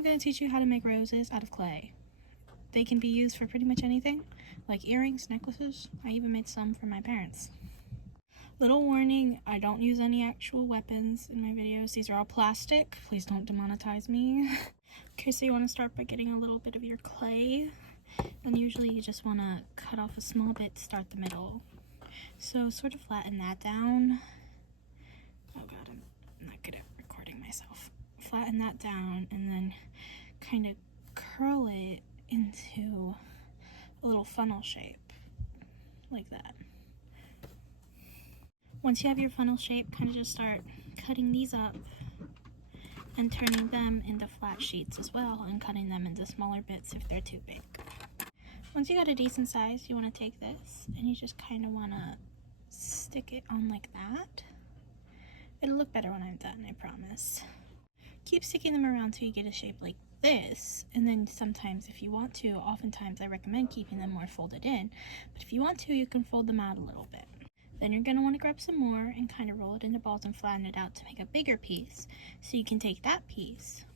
I'm going to teach you how to make roses out of clay. They can be used for pretty much anything, like earrings, necklaces. I even made some for my parents. Little warning, I don't use any actual weapons in my videos. These are all plastic. Please don't demonetize me. Okay, so you want to start by getting a little bit of your clay. And usually you just want to cut off a small bit to start the middle. So sort of flatten that down. Oh god, I'm not good at recording myself. Flatten that down and then kind of curl it into a little funnel shape, like that. Once you have your funnel shape, kind of just start cutting these up and turning them into flat sheets as well, and cutting them into smaller bits if they're too big. Once you got a decent size, you want to take this and you just kind of want to stick it on like that. It'll look better when I'm done, I promise. Keep sticking them around till you get a shape like this, and then sometimes if you want to, oftentimes I recommend keeping them more folded in, but if you want to, you can fold them out a little bit. Then you're going to want to grab some more and kind of roll it into balls and flatten it out to make a bigger piece. So you can take that piece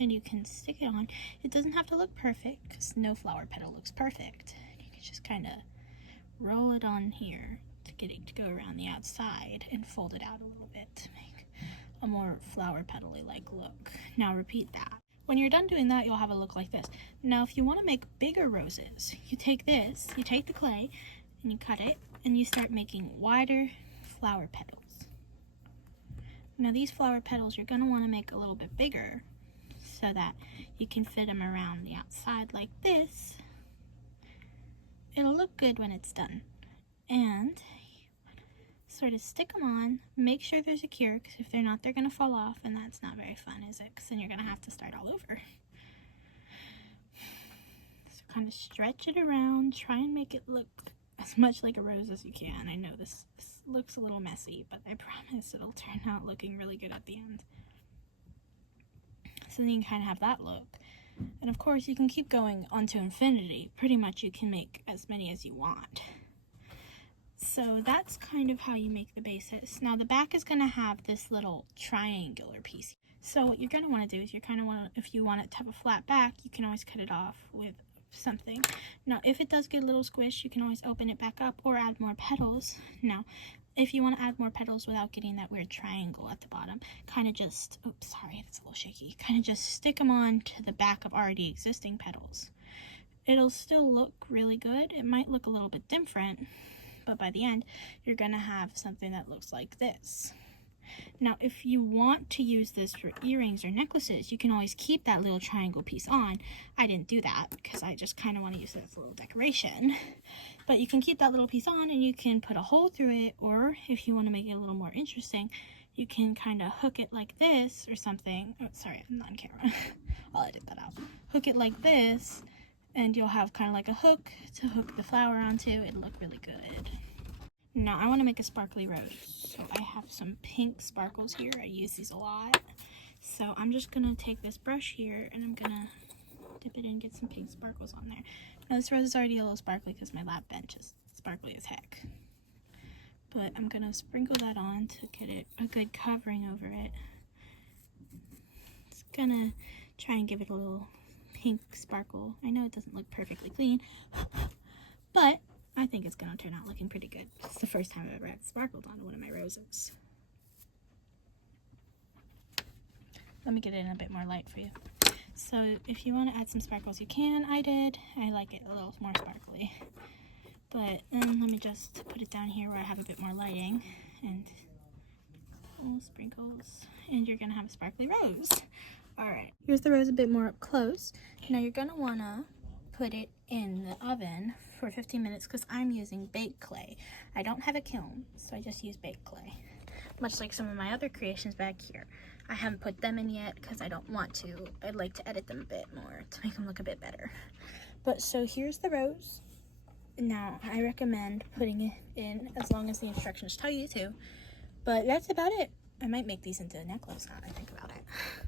and you can stick it on. It doesn't have to look perfect because no flower petal looks perfect. You can just kind of roll it on here to get it to go around the outside and fold it out a little bit to make a more flower petal-y like look. Now repeat that. When you're done doing that, you'll have a look like this. Now if you want to make bigger roses, you take this, you take the clay and you cut it and you start making wider flower petals. Now these flower petals you're going to want to make a little bit bigger so that you can fit them around the outside like this. It'll look good when it's done. And sort of stick them on, make sure they're secure, because if they're not, they're going to fall off, and that's not very fun, is it? Because then you're going to have to start all over. So kind of stretch it around, try and make it look as much like a rose as you can. I know this looks a little messy, but I promise it'll turn out looking really good at the end. So then you can kind of have that look. And of course, you can keep going onto infinity. Pretty much you can make as many as you want. So that's kind of how you make the basis. Now the back is going to have this little triangular piece. So what you're going to want to do is you kind of want to, if you want it to have a flat back, you can always cut it off with something. Now if it does get a little squish, you can always open it back up or add more petals. Now if you want to add more petals without getting that weird triangle at the bottom, kind of just, oops, sorry, it's a little shaky, kind of just stick them on to the back of already existing petals. It'll still look really good. It might look a little bit different, but by the end, you're going to have something that looks like this. Now, if you want to use this for earrings or necklaces, you can always keep that little triangle piece on. I didn't do that because I just kind of want to use it as a little decoration. But you can keep that little piece on and you can put a hole through it, or if you want to make it a little more interesting, you can kind of hook it like this or something. Oh, sorry, I'm not on camera. I'll edit that out. Hook it like this, and you'll have kind of like a hook to hook the flower onto. It'll look really good. Now I want to make a sparkly rose, so I have some pink sparkles here. I use these a lot. So I'm just going to take this brush here and I'm going to dip it in and get some pink sparkles on there. Now this rose is already a little sparkly because my lap bench is sparkly as heck. But I'm going to sprinkle that on to get it a good covering over it. It's going to try and give it a little pink sparkle. I know it doesn't look perfectly clean, but I think it's going to turn out looking pretty good. It's the first time I've ever had sparkled on one of my roses. Let me get it in a bit more light for you. So if you want to add some sparkles, you can. I did. I like it a little more sparkly. But let me just put it down here where I have a bit more lighting. And little sprinkles. And you're going to have a sparkly rose. Alright, here's the rose a bit more up close. Now you're going to want to put it in the oven for 15 minutes because I'm using baked clay. I don't have a kiln, so I just use baked clay. Much like some of my other creations back here. I haven't put them in yet because I don't want to. I'd like to edit them a bit more to make them look a bit better. But so here's the rose. Now I recommend putting it in as long as the instructions tell you to. But that's about it. I might make these into a necklace now that I think about it.